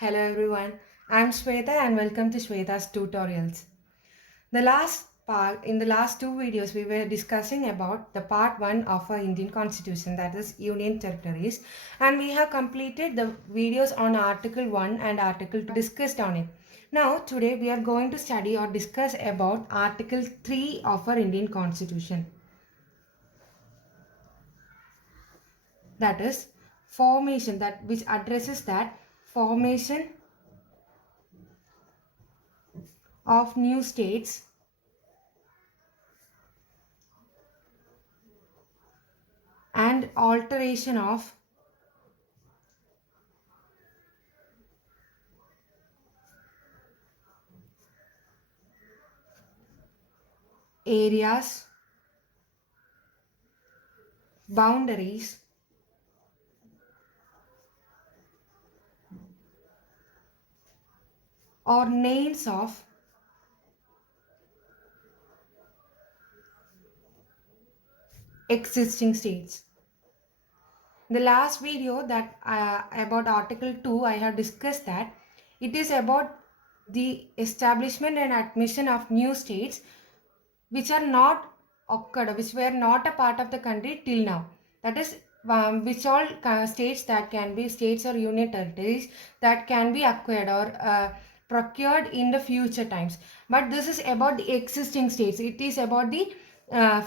Hello everyone, I'm Shweta and welcome to Shweta's tutorials. In the last two videos we were discussing about the part 1 of our Indian Constitution, that is Union Territories, and we have completed the videos on Article 1 and Article 2 discussed on it. Now today we are going to study or discuss about Article 3 of our Indian Constitution. That is formation, that which addresses that formation of new states and alteration of areas, boundaries, or names of existing states. The last video that about Article 2, I have discussed that it is about the establishment and admission of new states which are not occurred, which were not a part of the country till now. That is, which all states that can be states or union territories that can be acquired or procured in the future times. But this is about the existing states. It is about the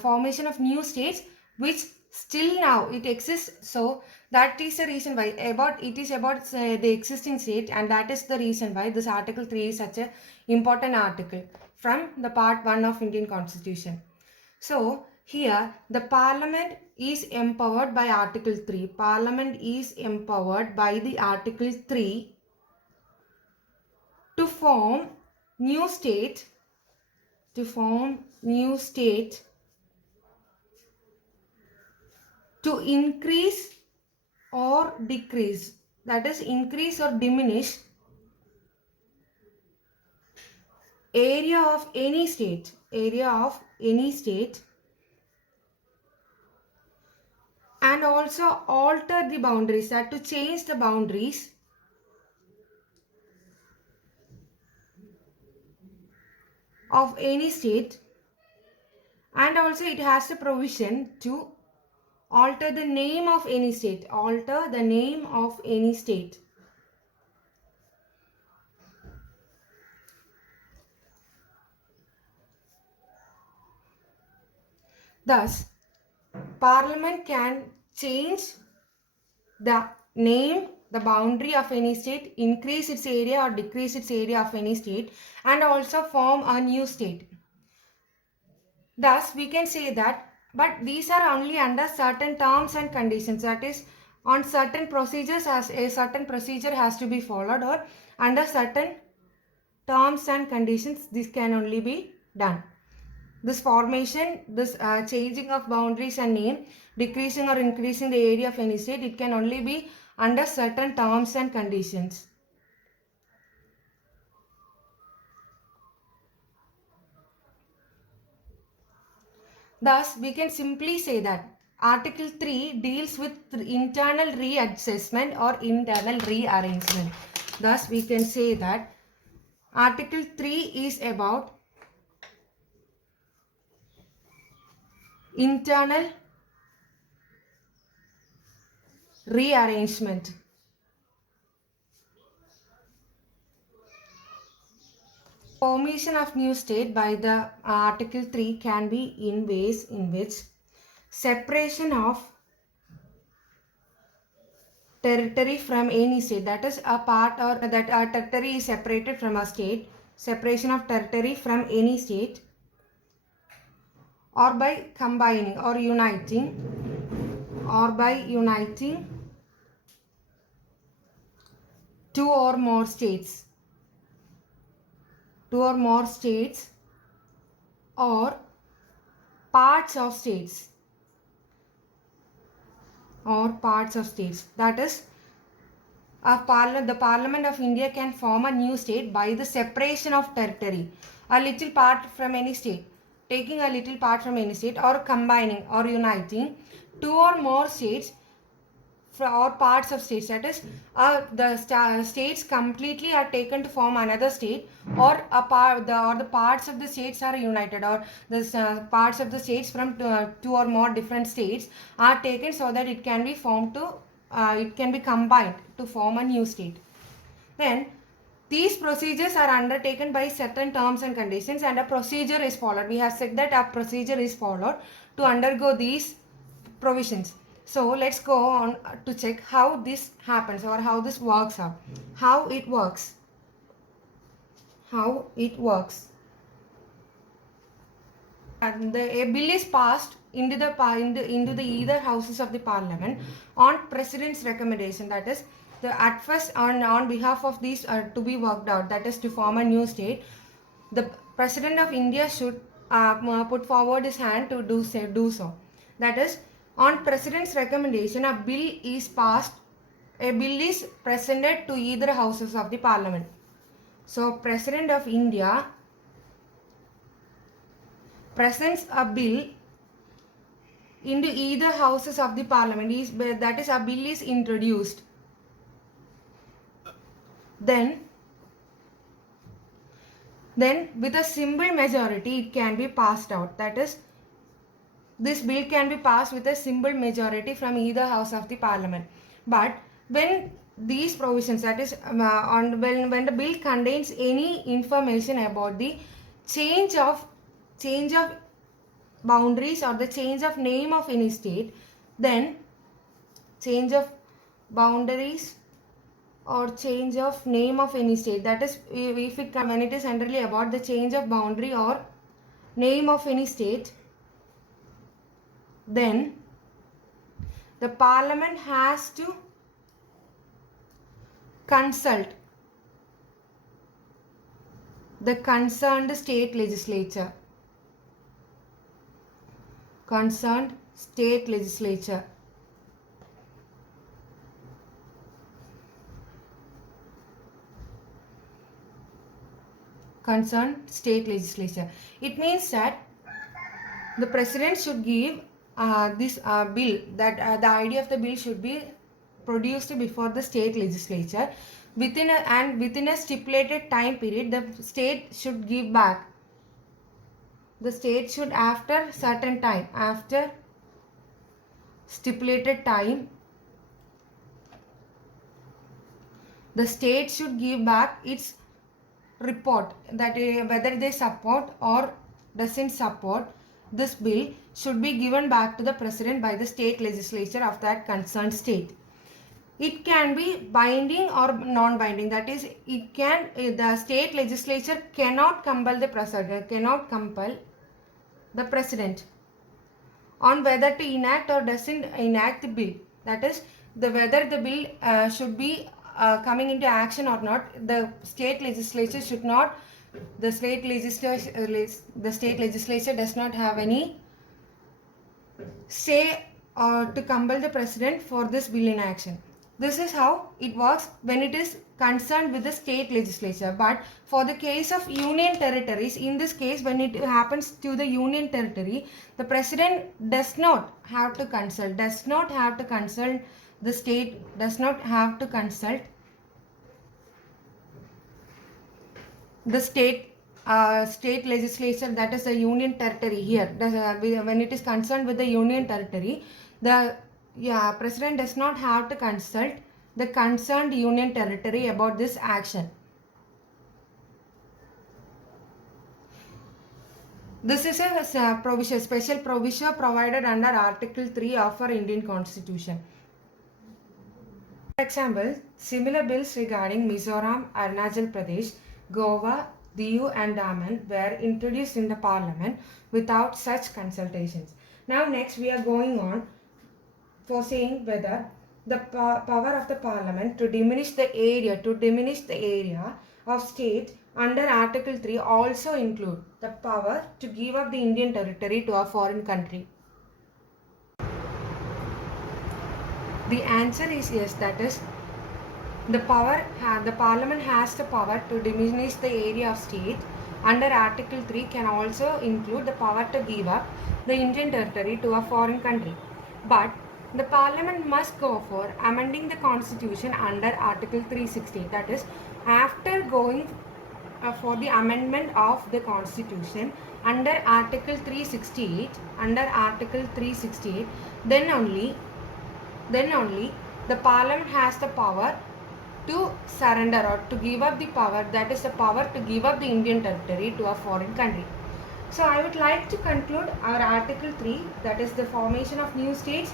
formation of new states which still now it exists. So that is the reason why it is about the existing state, and that is the reason why this Article 3 is such a important article from the part 1 of Indian Constitution. So here the Parliament is empowered by Article 3. Parliament is empowered by the Article 3 to form new state, to increase or decrease, that is increase or diminish area of any state, and also alter the boundaries, that to change the boundaries of any state, and also it has a provision to alter the name of any state, Thus, Parliament can change the name, the boundary of any state, increase its area or decrease its area of any state, and also form a new state. Thus, we can say that, but these are only under certain terms and conditions, that is, on certain procedures, as a certain procedure has to be followed, or under certain terms and conditions this can only be done. This formation, this changing of boundaries and name, decreasing or increasing the area of any state, it can only be under certain terms and conditions. Thus, we can simply say that Article 3 deals with internal readjustment or internal rearrangement. Thus, we can say that Article 3 is about internal rearrangement. Formation of new state by the Article 3 can be in ways in which separation of territory from any state, that is a part, or that a territory is separated from a state, separation of territory from any state, or by combining or uniting two or more states or parts of states that is the Parliament of India can form a new state by the separation of territory, a little part from any state, taking a little part from any state, or combining or uniting two or more states or parts of states, that is states completely are taken to form another state, or the parts of the states are united, or the parts of the states from two or more different states are taken so that it can be formed to it can be combined to form a new state. Then these procedures are undertaken by certain terms and conditions, and a procedure is followed. We have said that a procedure is followed to undergo these provisions. So let's go on to check how this happens, or how this works out. How it works. How it works. And a bill is passed into the either houses of the parliament on president's recommendation, that is at first on behalf of these to be worked out, that is to form a new state. The president of India should put forward his hand to do so. That is, on president's recommendation, a bill is passed. A bill is presented to either houses of the parliament. So president of India presents a bill into either houses of the parliament, that is, a bill is introduced. Then with a simple majority it can be passed out, that is, this bill can be passed with a simple majority from either house of the parliament. But when these provisions, that is when the bill contains any information about the change of boundaries or the change of name of any state, then change of boundaries or change of name of any state, that is, if it when it is entirely about the change of boundary or name of any state, then the parliament has to consult the concerned state legislature. Concerned state legislature. Concerned state legislature. It means that the president should give this bill, that the idea of the bill should be produced before the state legislature. Within a stipulated time period, the state should give back. The state should, after certain time, after stipulated time, the state should give back its report, that whether they support or doesn't support this bill should be given back to the president by the state legislature of that concerned state. It can be binding or non-binding, that is, the state legislature cannot compel the president on whether to enact or doesn't enact the bill. That is, whether the bill should be coming into action or not. The state legislature should not. The state legislature does not have any say to compel the president for this bill in action. This is how it works when it is concerned with the state legislature. But for the case of union territories, in this case, when it happens to the union territory, the president does not have to consult, the state does not have to consult the state legislature, that is the union territory here. When it is concerned with the union territory, the president does not have to consult the concerned union territory about this action. This is a provision, special provision provided under Article 3 of our Indian Constitution. For example, similar bills regarding Mizoram, Arunachal Pradesh, Goa, Diu and Daman were introduced in the parliament without such consultations. Now next we are going on for saying whether the power of the parliament to diminish the area of state under Article 3 also include the power to give up the Indian territory to a foreign country. The answer is yes, that is, the parliament has the power to diminish the area of state under Article 3 can also include the power to give up the Indian territory to a foreign country. But The Parliament must go for amending the Constitution under Article 360. That is, after going for the amendment of the Constitution under Article 368, then only the Parliament has the power to surrender or to give up the power, that is the power to give up the Indian territory to a foreign country. So I would like to conclude our Article 3, that is the formation of new states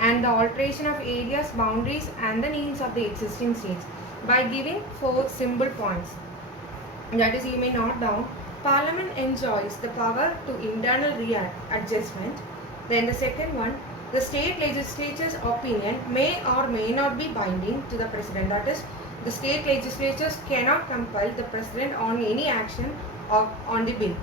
and the alteration of areas, boundaries and the names of the existing states, by giving 4 simple points. That is, you may note down. Parliament enjoys the power to internal readjustment. Then the second one, the state legislature's opinion may or may not be binding to the president. That is, the state legislatures cannot compel the president on any action on the bill.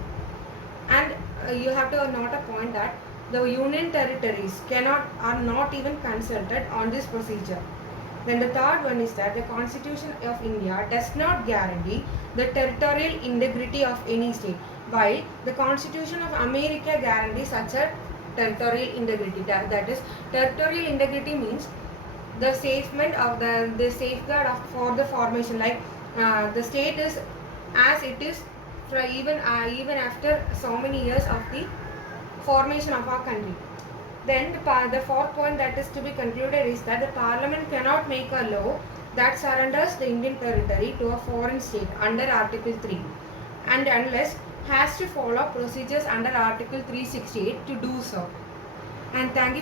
And you have to note a point that the union territories are not even consulted on this procedure. Then the third one is that the Constitution of India does not guarantee the territorial integrity of any state, while the Constitution of America guarantees such a territorial integrity. That is, territorial integrity means the safeguard of the safeguard of for the formation, like the state is as it is for even after so many years of the formation of our country. Then the fourth point that is to be concluded is that the Parliament cannot make a law that surrenders the Indian territory to a foreign state under Article 3, and unless has to follow procedures under Article 368 to do so. And thank you.